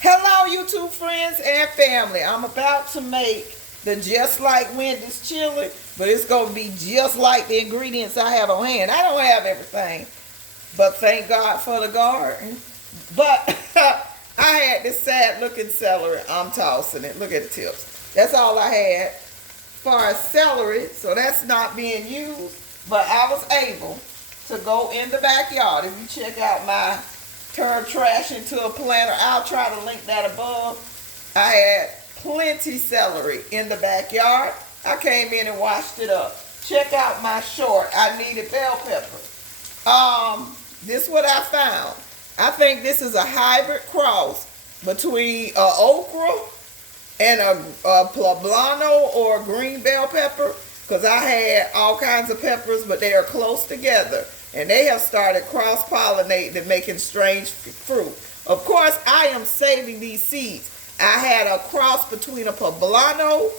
Hello, YouTube friends and family. I'm about to make the Just Like Wendy's chili, but it's going to be just like the ingredients I have on hand. I don't have everything, but thank God for the garden. But I had this sad looking celery. I'm tossing it. Look at the tips. That's all I had as far as celery, so that's not being used. But I was able to go in the backyard. If you check out my turn trash into a planter, I'll try to link that above. I had plenty celery in the backyard. I came in and washed it up. Check out my short. I needed bell pepper. This is what I found. I think this is a hybrid cross between okra and a poblano or a green bell pepper, because I had all kinds of peppers, but they are close together. And they have started cross-pollinating and making strange fruit. Of course, I am saving these seeds. I had a cross between a poblano,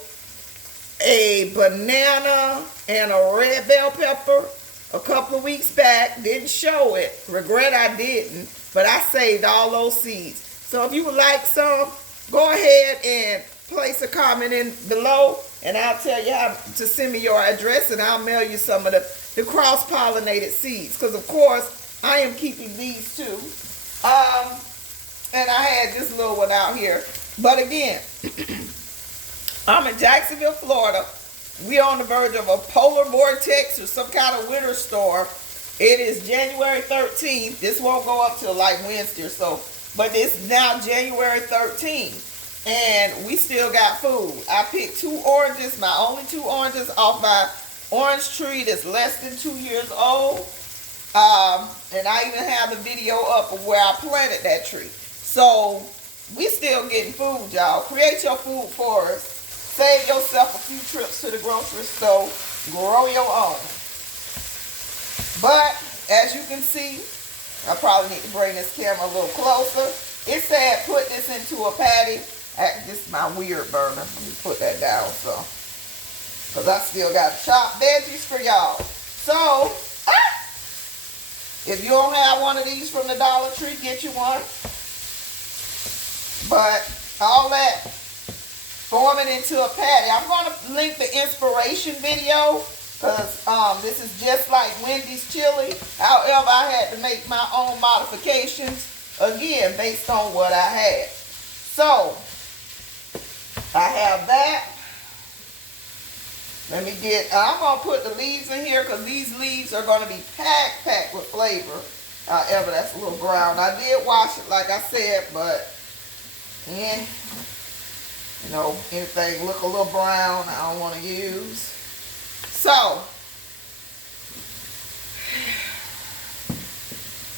a banana, and a red bell pepper a couple of weeks back. Didn't show it. Regret I didn't. But I saved all those seeds. So if you would like some, go ahead and place a comment in below, and I'll tell you how to send me your address, and I'll mail you some of the cross-pollinated seeds, because of course I am keeping these too. And I had this little one out here. But again, I'm in Jacksonville, Florida. We're on the verge of a polar vortex or some kind of winter storm. It is January 13th. This won't go up till like Wednesday or so, but it's now January 13th. And we still got food. I picked 2 oranges, my only 2 oranges off my orange tree that's less than 2 years old. And I even have the video up of where I planted that tree. So we still getting food, y'all. Create your food for us. Save yourself a few trips to the grocery store. Grow your own. But as you can see, I probably need to bring this camera a little closer. It said put this into a patty. This is my weird burner. Let me put that down, so, because I still got chopped veggies for y'all. So, if you don't have one of these from the Dollar Tree, get you one. But all that, form it into a patty. I'm going to link the inspiration video, because this is just like Wendy's chili. However, I had to make my own modifications, again, based on what I had. So, I have that. Let me get, I'm going to put the leaves in here, because these leaves are going to be packed with flavor. However, that's a little brown. I did wash it like I said, but, yeah, you know, anything look a little brown, I don't want to use. So,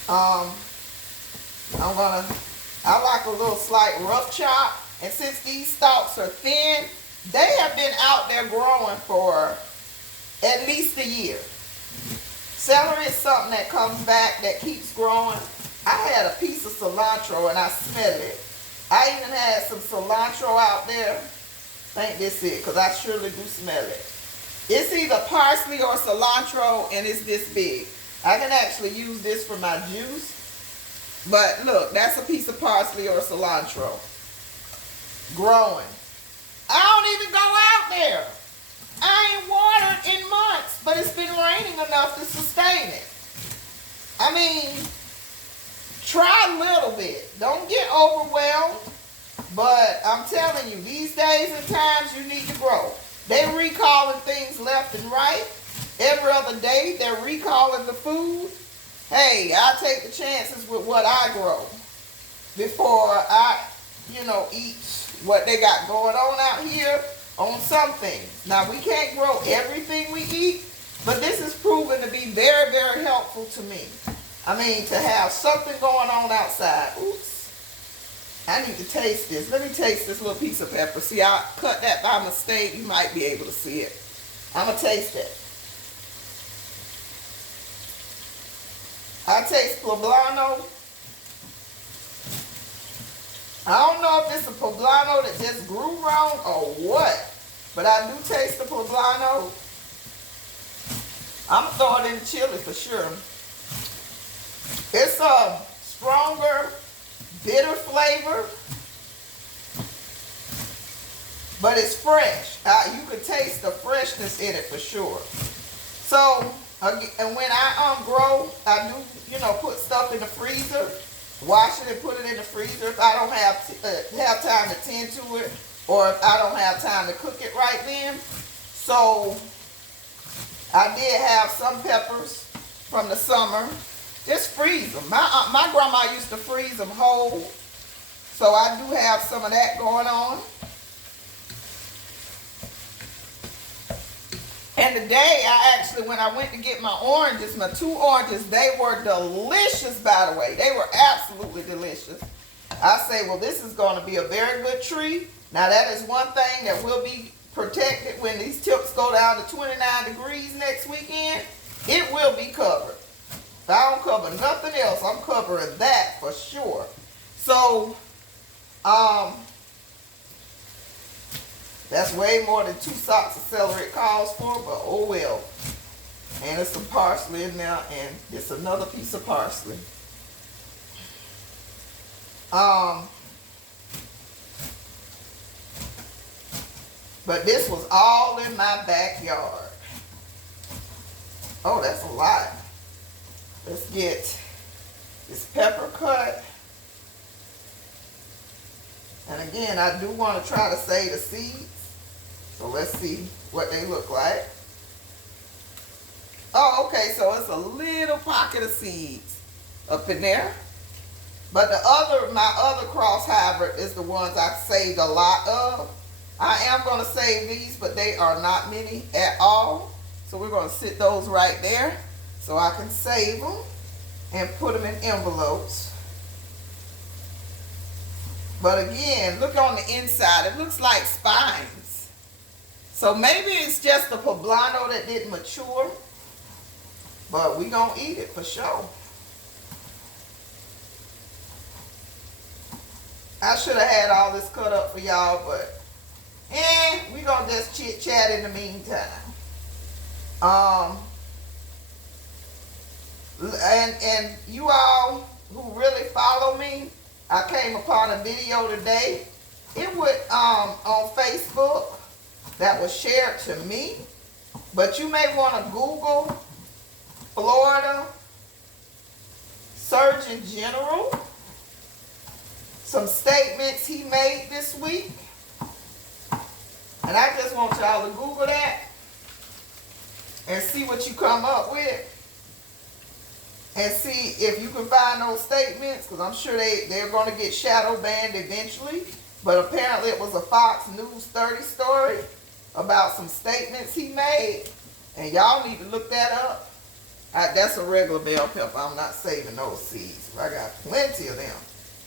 I like a little slight rough chop. And since these stalks are thin, they have been out there growing for at least a year. Celery is something that comes back, that keeps growing. I had a piece of cilantro and I smelled it. I even had some cilantro out there. I think this is it, because I surely do smell it. It's either parsley or cilantro, and it's this big. I can actually use this for my juice. But look, that's a piece of parsley or cilantro. Growing. I don't even go out there. I ain't watered in months, but it's been raining enough to sustain it. I mean, try a little bit. Don't get overwhelmed, but I'm telling you, these days and times you need to grow. They're recalling things left and right. Every other day they're recalling the food. Hey, I take the chances with what I grow before I, eat what they got going on out here on some things. Now, we can't grow everything we eat, but this has proven to be very, very helpful to me. I mean, to have something going on outside. Oops. I need to taste this. Let me taste this little piece of pepper. See, I cut that by mistake. You might be able to see it. I'm going to taste it. I taste poblano. I don't know if it's a poblano that just grew wrong or what, but I do taste the poblano. I'm going to throw it in the chili for sure. It's a stronger, bitter flavor but it's fresh. You can taste the freshness in it for sure. So, and when I grow, I do, put stuff in the freezer, wash it and put it in the freezer if I don't have time to tend to it, or if I don't have time to cook it right then. So, I did have some peppers from the summer. Just freeze them. My grandma used to freeze them whole. So I do have some of that going on. And today, when I went to get my oranges, my 2 oranges, they were delicious, by the way. They were absolutely delicious. I say, well, this is going to be a very good tree. Now, that is one thing that will be protected when these tips go down to 29 degrees next weekend. It will be covered. If I don't cover nothing else, I'm covering that for sure. So, that's way more than 2 stalks of celery it calls for, but oh well. And there's some parsley in there, and it's another piece of parsley. But this was all in my backyard. Oh, that's a lot. Let's get this pepper cut. And again, I do want to try to save the seeds. So let's see what they look like. Oh, okay, so it's a little pocket of seeds up in there. But my other cross hybrid is the ones I saved a lot of. I am going to save these, but they are not many at all. So we're going to sit those right there so I can save them and put them in envelopes. But again, look on the inside. It looks like spines. So maybe it's just the poblano that didn't mature. But we're going to eat it for sure. I should have had all this cut up for y'all, but we're going to just chit chat in the meantime. And you all who really follow me, I came upon a video today. It was on Facebook that was shared to me. But you may want to Google Florida Surgeon General. Some statements he made this week. And I just want y'all to Google that and see what you come up with. And see if you can find those statements, because I'm sure they're going to get shadow banned eventually. But apparently it was a Fox News 30 story about some statements he made. And y'all need to look that up. That's a regular bell pepper. I'm not saving those seeds. I got plenty of them.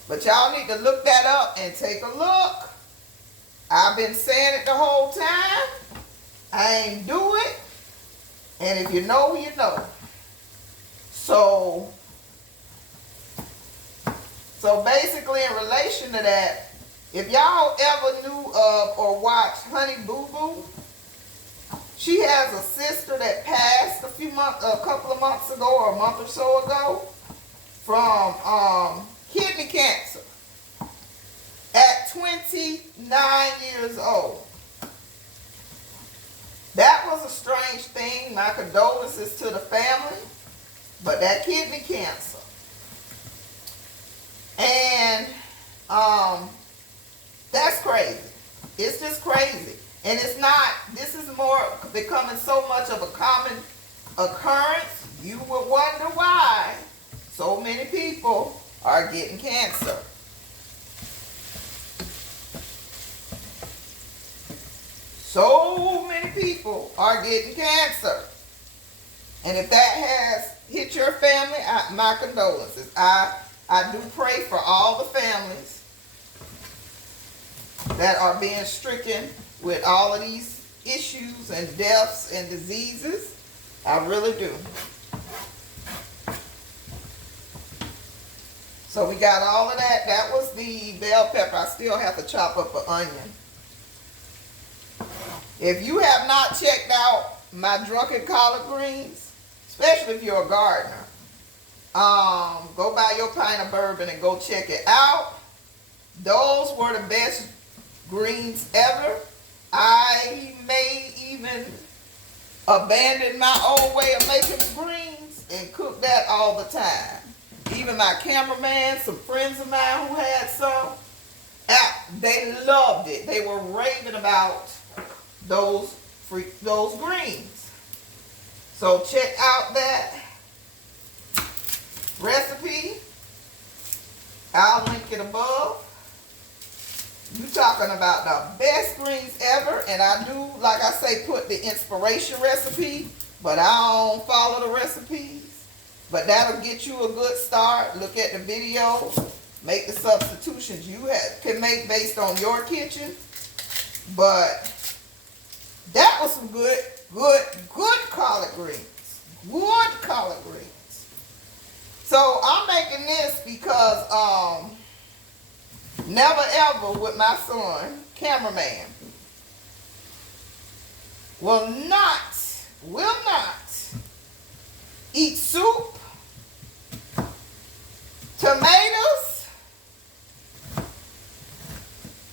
But y'all need to look that up and take a look. I've been saying it the whole time. I ain't do it. And if you know, you know. So basically in relation to that, if y'all ever knew of or watched Honey Boo Boo, she has a sister that passed a couple of months ago or a month or so ago from kidney cancer at 29 years old. That was a strange thing. My condolences to the family. But that kidney cancer. And that's crazy. It's just crazy. And it's not, this is more becoming so much of a common occurrence. You would wonder why so many people are getting cancer. So many people are getting cancer. And if that has hit your family, my condolences. I do pray for all the families that are being stricken with all of these issues and deaths and diseases. I really do. So we got all of that. That was the bell pepper. I still have to chop up an onion. If you have not checked out my drunken collard greens, especially if you're a gardener, go buy your pint of bourbon and go check it out. Those were the best greens ever. I may even abandon my old way of making greens and cook that all the time. Even my cameraman, some friends of mine who had some, they loved it. They were raving about those greens. So check out that recipe. I'll link it above. You talking about the best greens ever, and I do, like I say, put the inspiration recipe, but I don't follow the recipes. But that'll get you a good start. Look at the video, make the substitutions you can make based on your kitchen. But that was some good collard greens. Good collard greens. So I'm making this because never ever would my son, cameraman, will not eat soup, tomatoes.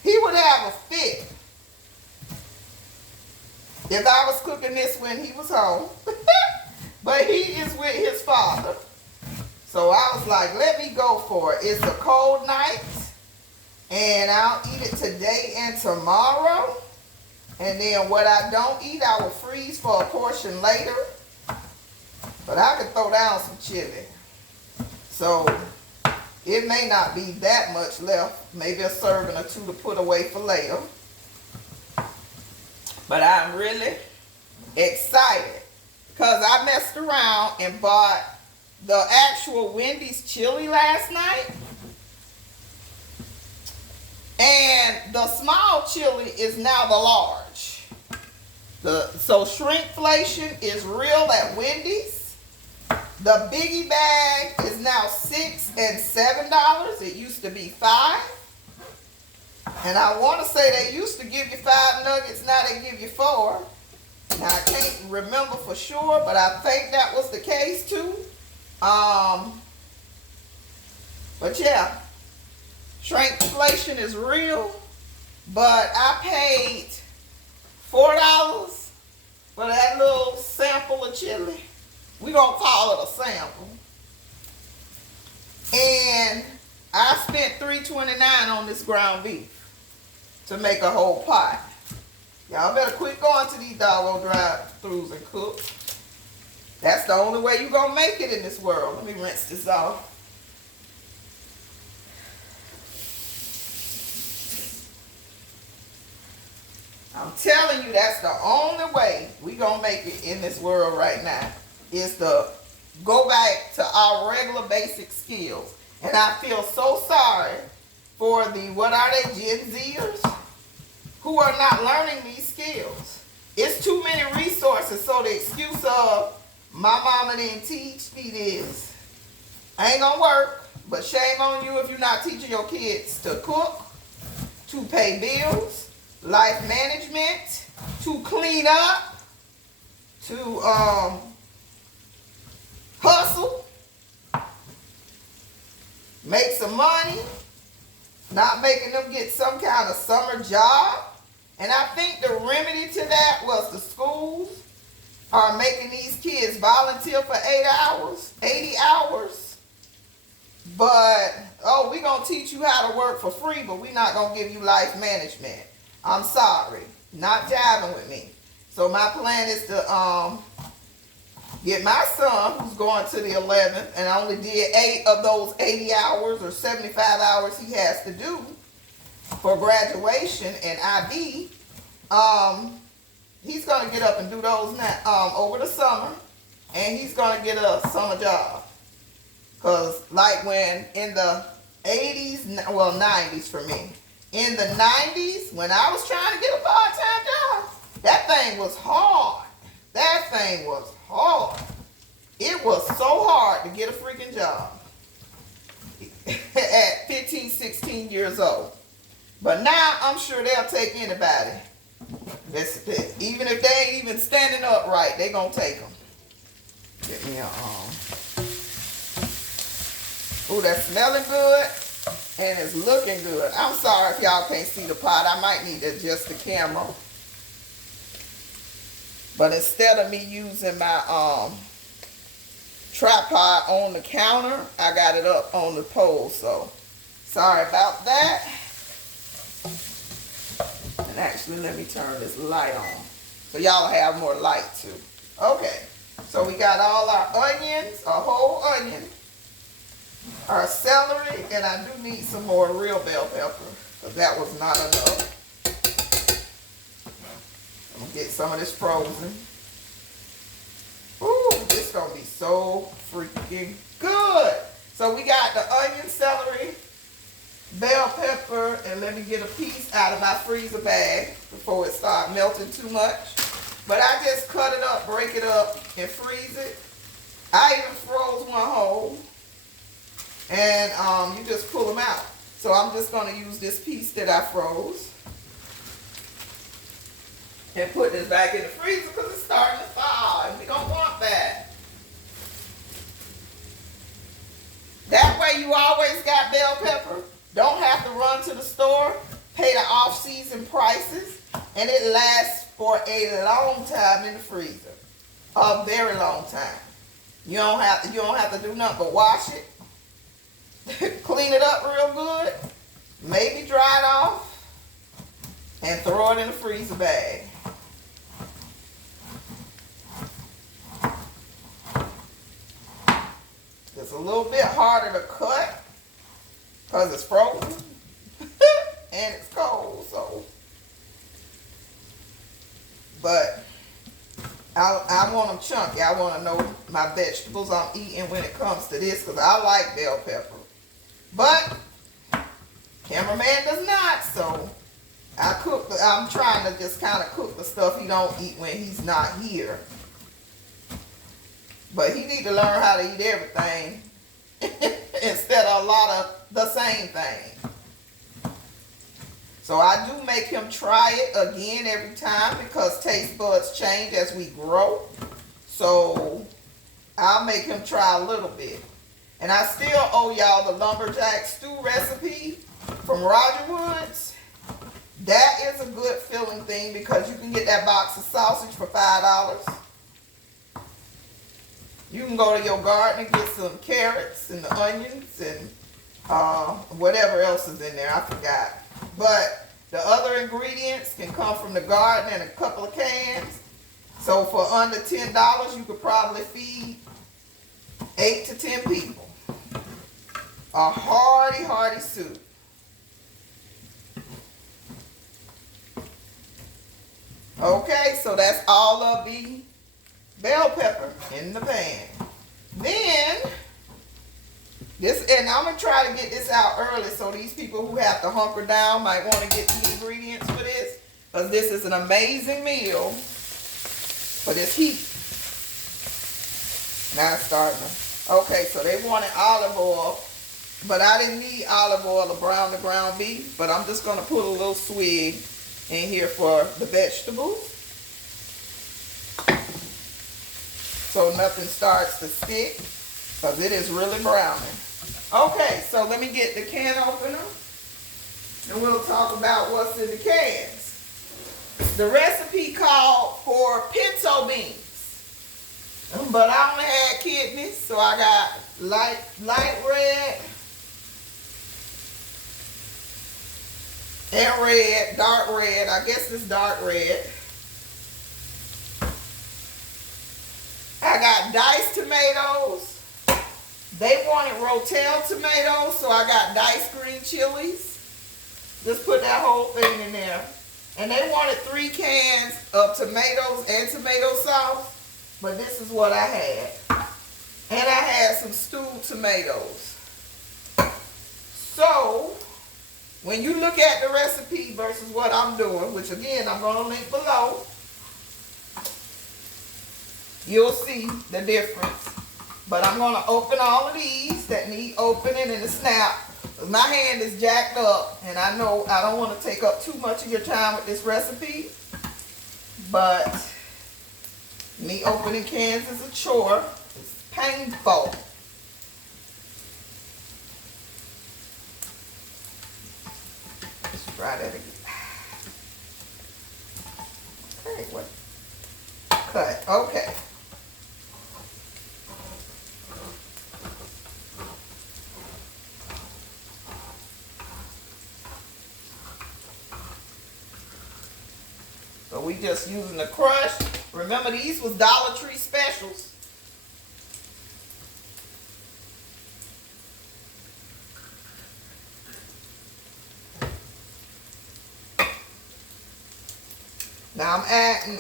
He would have a fit if I was cooking this when he was home. But he is with his father. So I was like, let me go for it. It's a cold night, and I'll eat it today and tomorrow. And then what I don't eat, I will freeze for a portion later. But I could throw down some chili. So it may not be that much left. Maybe a serving or two to put away for later. But I'm really excited because I messed around and bought the actual Wendy's chili last night. And the small chili is now the large. So shrinkflation is real at Wendy's. The biggie bag is now $6 and $7. It used to be $5. And I want to say they used to give you 5 nuggets, now they give you 4. Now I can't remember for sure, but I think that was the case too. But yeah, shrinkflation is real. But I paid $4 for that little sample of chili. We gonna call it a sample. And I spent $3.29 on this ground beef to make a whole pot. Y'all better quit going to these doggone drive-thrus and cook. That's the only way you gonna make it in this world. Let me rinse this off. I'm telling you, that's the only way we gonna make it in this world right now, is to go back to our regular basic skills. And I feel so sorry for the, what are they, Gen Zers, who are not learning these skills. It's too many resources, so the excuse of, my mama didn't teach me this, ain't gonna work. But shame on you if you're not teaching your kids to cook, to pay bills, life management, to clean up, to hustle, make some money, not making them get some kind of summer job. And I think the remedy to that was the schools are making these kids volunteer for 8 hours, 80 hours. But, oh, we're going to teach you how to work for free, but we're not going to give you life management. I'm sorry, not jiving with me. So my plan is to get my son, who's going to the 11th, and I only did 8 of those 80 hours or 75 hours he has to do for graduation and IB. He's going to get up and do those now, over the summer, and he's going to get a summer job. Because like when in the 80s, well 90s for me, in the 90s, when I was trying to get a part-time job, that thing was hard. That thing was hard. It was so hard to get a freaking job at 15, 16 years old. But now I'm sure they'll take anybody. Even if they ain't even standing upright, they gonna take them. Get me a ooh, that's smelling good and it's looking good. I'm sorry if y'all can't see the pot. I might need to adjust the camera But instead of me using my tripod on the counter, I got it up on the pole. So sorry about that. And actually, let me turn this light on so y'all have more light too. Okay, so we got all our onions, a whole onion, our celery, and I do need some more real bell pepper because that was not enough. I'm gonna get some of this frozen. Ooh, this is gonna be so freaking good. So we got the onion, celery, bell pepper, and let me get a piece out of my freezer bag before it starts melting too much. But I just cut it up, break it up, and freeze it. I even froze one whole. And you just pull them out. So I'm just going to use this piece that I froze. And put this back in the freezer because it's starting to thaw. And we don't want that. That way you always got bell pepper. Don't have to run to the store. Pay the off-season prices. And it lasts for a long time in the freezer. A very long time. You don't have to do nothing but wash it. Clean it up real good. Maybe dry it off. And throw it in the freezer bag. It's a little bit harder to cut because it's frozen and it's cold, so. But I want them chunky. I want to know my vegetables I'm eating when it comes to this because I like bell pepper. But cameraman does not, so I'm trying to just kind of cook the stuff he don't eat when he's not here. But he need to learn how to eat everything instead of a lot of the same thing. So I do make him try it again every time because taste buds change as we grow. So I'll make him try a little bit. And I still owe y'all the lumberjack stew recipe from Roger Woods. That is a good filling thing because you can get that box of sausage for $5. You can go to your garden and get some carrots and the onions and whatever else is in there. I forgot. But the other ingredients can come from the garden and a couple of cans. So for under $10, you could probably feed 8 to 10 people. A hearty, hearty soup. Okay, so that's all of the bell pepper in the pan. Then, and I'm going to try to get this out early so these people who have to hunker down might want to get the ingredients for this. Because this is an amazing meal for this heat. Now it's starting to, okay, so they wanted olive oil. But I didn't need olive oil to brown the ground beef. But I'm just going to put a little swig in here for the vegetables. So nothing starts to stick because it is really browning. Okay, so let me get the can opener and we'll talk about what's in the cans. The recipe called for pinto beans, but I only had kidneys, so I got light red and red, dark red. I guess it's dark red. I got diced tomatoes. They wanted Rotel tomatoes, so I got diced green chilies. Just put that whole thing in there. And they wanted 3 cans of tomatoes and tomato sauce, but this is what I had. And I had some stewed tomatoes. So, when you look at the recipe versus what I'm doing, which again, I'm going to link below, you'll see the difference. But I'm going to open all of these that need opening in the snap. My hand is jacked up, and I know I don't want to take up too much of your time with this recipe. But me opening cans is a chore. It's painful. Let's try that again. Okay, what? cut. Okay. So we just using the crush. Remember, these was Dollar Tree specials. Now I'm adding,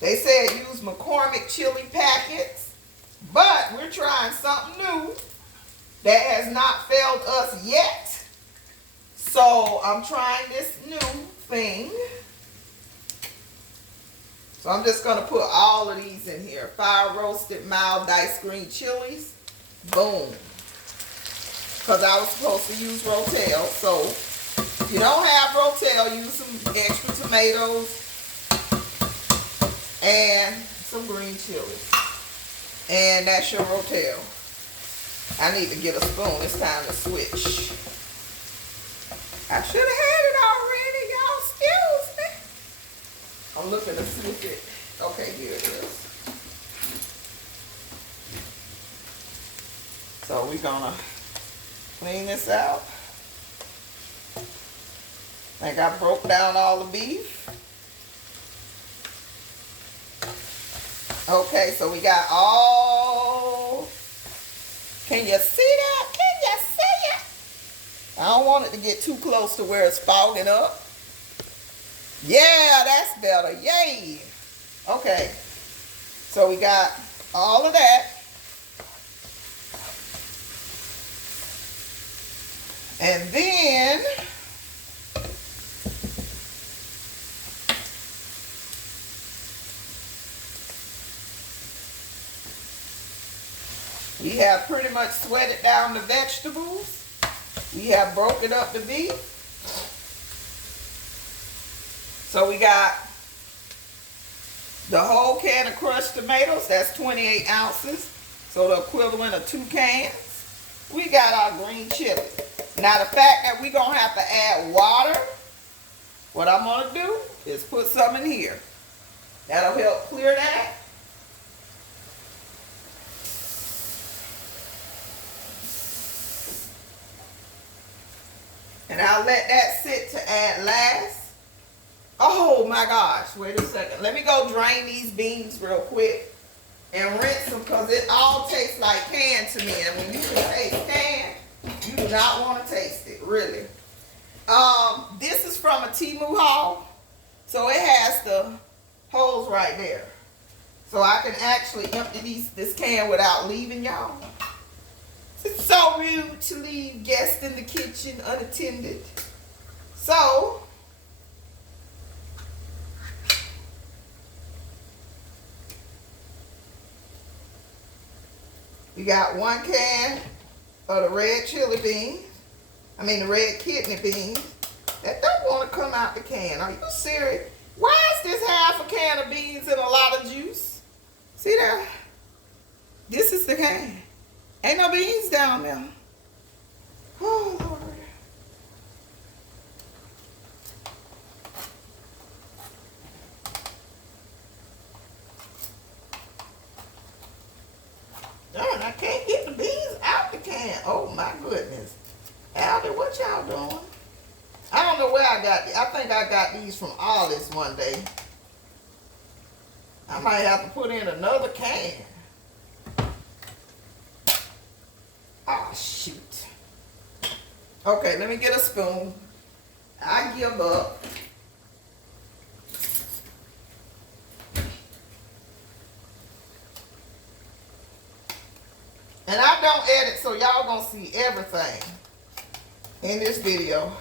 they said use McCormick chili packets, but we're trying something new that has not failed us yet. So I'm trying this new thing. So I'm just going to put all of these in here. Fire roasted mild diced green chilies. Boom. Because I was supposed to use Rotel. So if you don't have Rotel, use some extra tomatoes and some green chilies. And that's your Rotel. I need to get a spoon. It's time to switch. I should have had it already. Y'all excuse me. I'm looking to see if it... Okay, here it is. So we're gonna clean this out. I think I broke down all the beef. Okay, so we got all... Can you see that? Can you see it? I don't want it to get too close to where it's fogging up. Yeah, that's better. Yay. Okay. So we got all of that. And then we have pretty much sweated down the vegetables. We have broken up the beef. So we got the whole can of crushed tomatoes. That's 28 ounces. So the equivalent of 2 cans. We got our green chili. Now the fact that we're going to have to add water, what I'm going to do is put some in here. That'll help clear that. And I'll let that sit to add last. Oh my gosh, wait a second. Let me go drain these beans real quick and rinse them because it all tastes like can to me. And when you can taste can, you do not want to taste it, really. This is from a Temu haul. So it has the holes right there. So I can actually empty this can without leaving y'all. It's so rude to leave guests in the kitchen unattended. So, we got 1 can of the red chili beans. The red kidney beans. That don't want to come out the can. Are you serious? Why is this half a can of beans and a lot of juice? See that? This is the can. Ain't no beans down there. Oh, Lord. Darn, I can't get the beans out the can. Oh, my goodness. Aldi, what y'all doing? I don't know where I got these. I think I got these from Ollie's one day. I might have to put in another can. Oh, shoot. Okay, let me get a spoon. I give up. And I don't edit, so y'all gonna see everything in this video.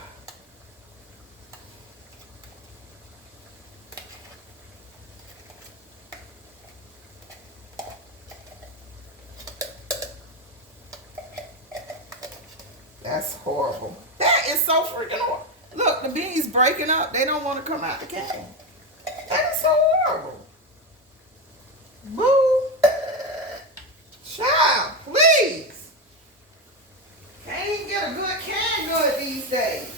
That's horrible. That is so freaking horrible. Look, the beans breaking up. They don't want to come out the can. That is so horrible. Boo. Child, please. Can't even get a good can good these days.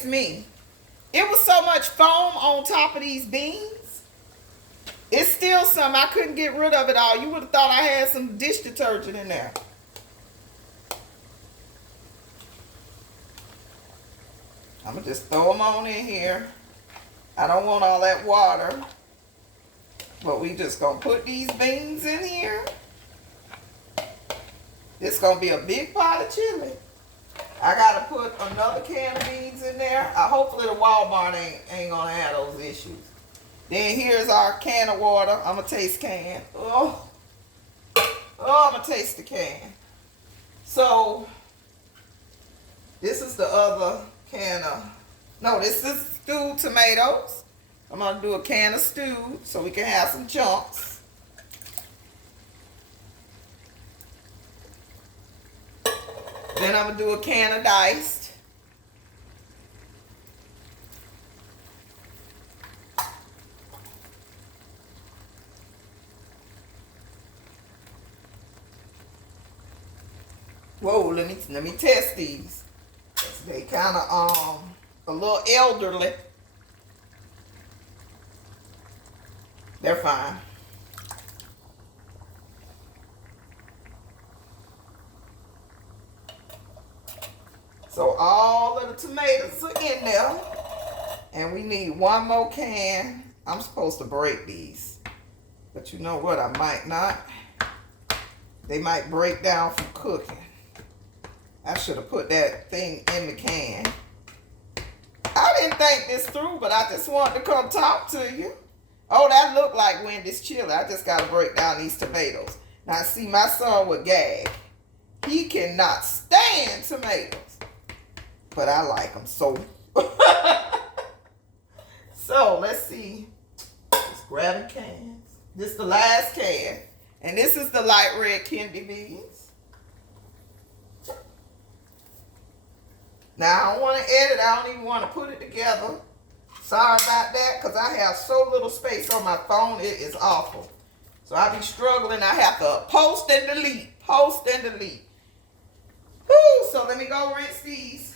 taste me. It was so much foam on top of these beans. It's still some. I couldn't get rid of it all. You would have thought I had some dish detergent in there. I'm going to just throw them on in here. I don't want all that water. But we just going to put these beans in here. It's going to be a big pot of chili. I got to put another can of beans in there. Hopefully the Walmart ain't going to have those issues. Then here's our can of water. I'm going to taste can. Oh, I'm going to taste the can. So, this is the other can of, no, this is stewed tomatoes. I'm going to do a can of stewed so we can have some chunks. Then I'm going to do a can of diced. Whoa, let me test these. They kind of a little elderly. They're fine. So all of the tomatoes are in there. And we need one more can. I'm supposed to break these. But you know what? I might not. They might break down from cooking. I should have put that thing in the can. I didn't think this through, but I just wanted to come talk to you. Oh, that looked like Wendy's chili. I just got to break down these tomatoes. Now, see, my son would gag. He cannot stand tomatoes. But I like them so. So, let's see. Just grabbing cans. This is the last can. And this is the light red kidney beans. Now, I don't want to edit. I don't even want to put it together. Sorry about that, because I have so little space on my phone. It is awful. So I be struggling. I have to post and delete. Post and delete. Whew, so let me go rinse these.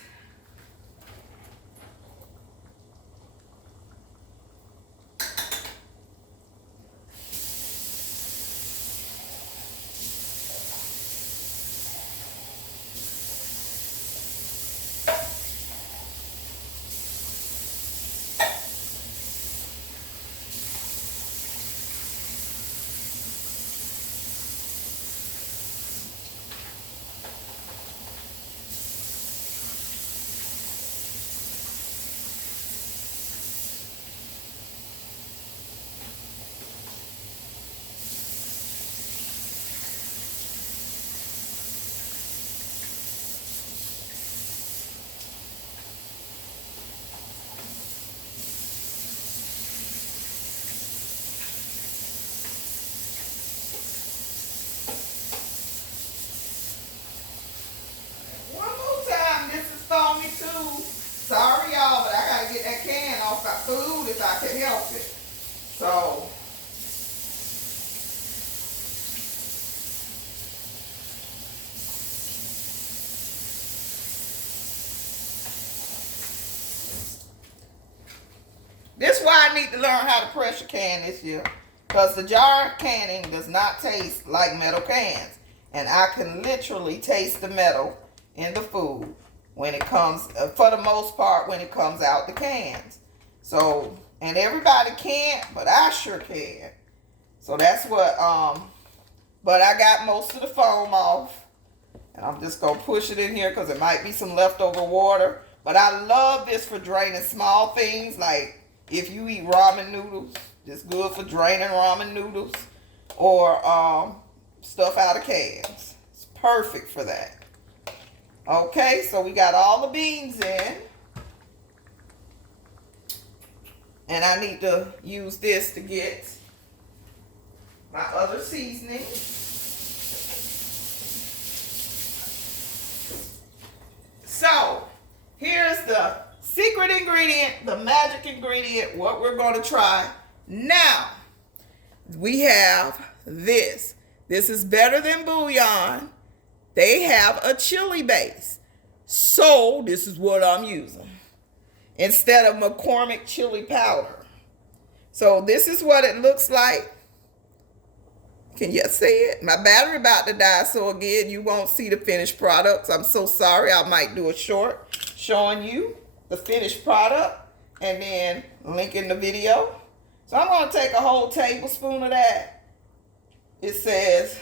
Sorry, y'all, but I got to get that can off my food if I can help it. So, this is why I need to learn how to pressure can this year. Because the jar canning does not taste like metal cans. And I can literally taste the metal in the food when it comes, for the most part, when it comes out the cans. So, and everybody can't, but I sure can. So that's what, but I got most of the foam off. And I'm just going to push it in here because it might be some leftover water. But I love this for draining small things, like if you eat ramen noodles, it's good for draining ramen noodles or stuff out of cans. It's perfect for that. Okay, so we got all the beans in. And I need to use this to get my other seasoning. So, here's the secret ingredient, the magic ingredient, what we're going to try now. We have this. This is better than Bullion. They have a chili base. So, this is what I'm using. instead of McCormick chili powder. So this is what it looks like. Can you see it? My battery about to die, so again, you won't see the finished products. I'm so sorry. I might do a short showing you the finished product and then link in the video. So I'm going to take a whole tablespoon of that. It says,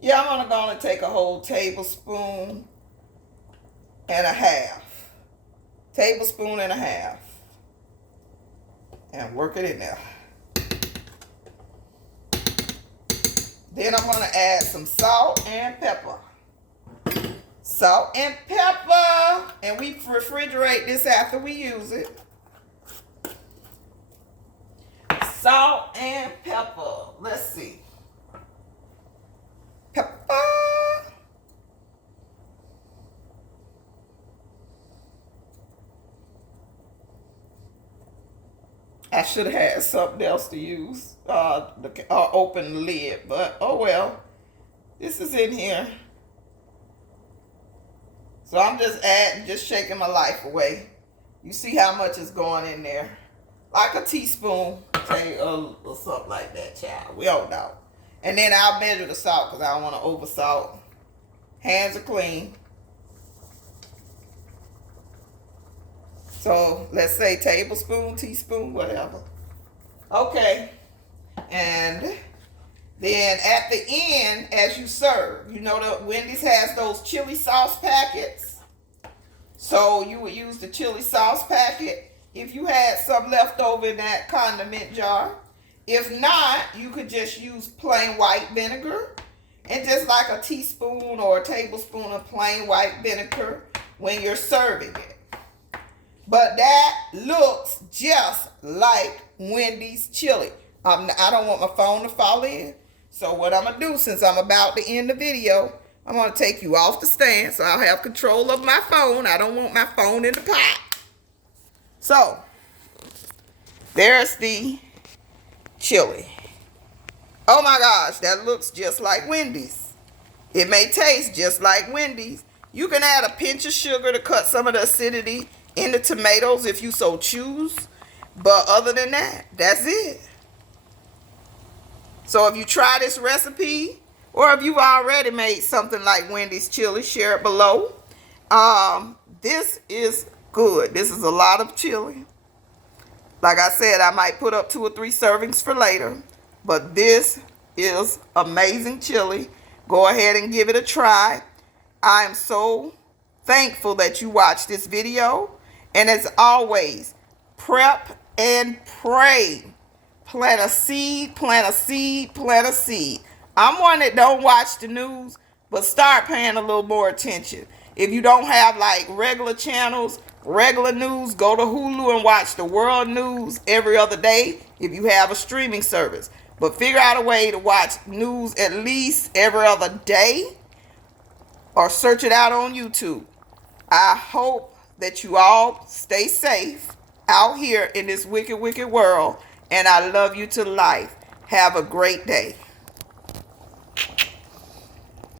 yeah, I'm going to take a whole tablespoon and a half. Tablespoon and a half. And work it in there. Then I'm going to add some salt and pepper. Salt and pepper. And we refrigerate this after we use it. Salt and pepper. Let's see. Pepper. I should have had something else to use, open the lid, but oh well. This is in here. So I'm just shaking my life away. You see how much is going in there. Like a teaspoon, say, or something like that, child. We don't know. And then I'll measure the salt because I don't want to over salt. Hands are clean. So let's say tablespoon, teaspoon, whatever. Okay. And then at the end, as you serve, you know that Wendy's has those chili sauce packets. So you would use the chili sauce packet if you had some left over in that condiment jar. If not, you could just use plain white vinegar and just like a teaspoon or a tablespoon of plain white vinegar when you're serving it. But that looks just like Wendy's chili. I don't want my phone to fall in. So what I'm going to do, since I'm about to end the video, I'm going to take you off the stand so I'll have control of my phone. I don't want my phone in the pot. So, there's the chili. Oh my gosh, that looks just like Wendy's. It may taste just like Wendy's. You can add a pinch of sugar to cut some of the acidity in the tomatoes if you so choose. But other than that, that's it. So if you try this recipe, or if you've already made something like Wendy's chili, share it below. This is good. This is a lot of chili. Like I said, I might put up 2 or 3 servings for later. But this is amazing chili. Go ahead and give it a try. I am so thankful that you watched this video. And as always, prep and pray. Plant a seed, plant a seed, plant a seed. I'm one that don't watch the news, but start paying a little more attention. If you don't have like regular channels, regular news, go to Hulu and watch the world news every other day if you have a streaming service. But figure out a way to watch news at least every other day or search it out on YouTube. I hope that you all stay safe out here in this wicked, wicked world. And I love you to life. Have a great day.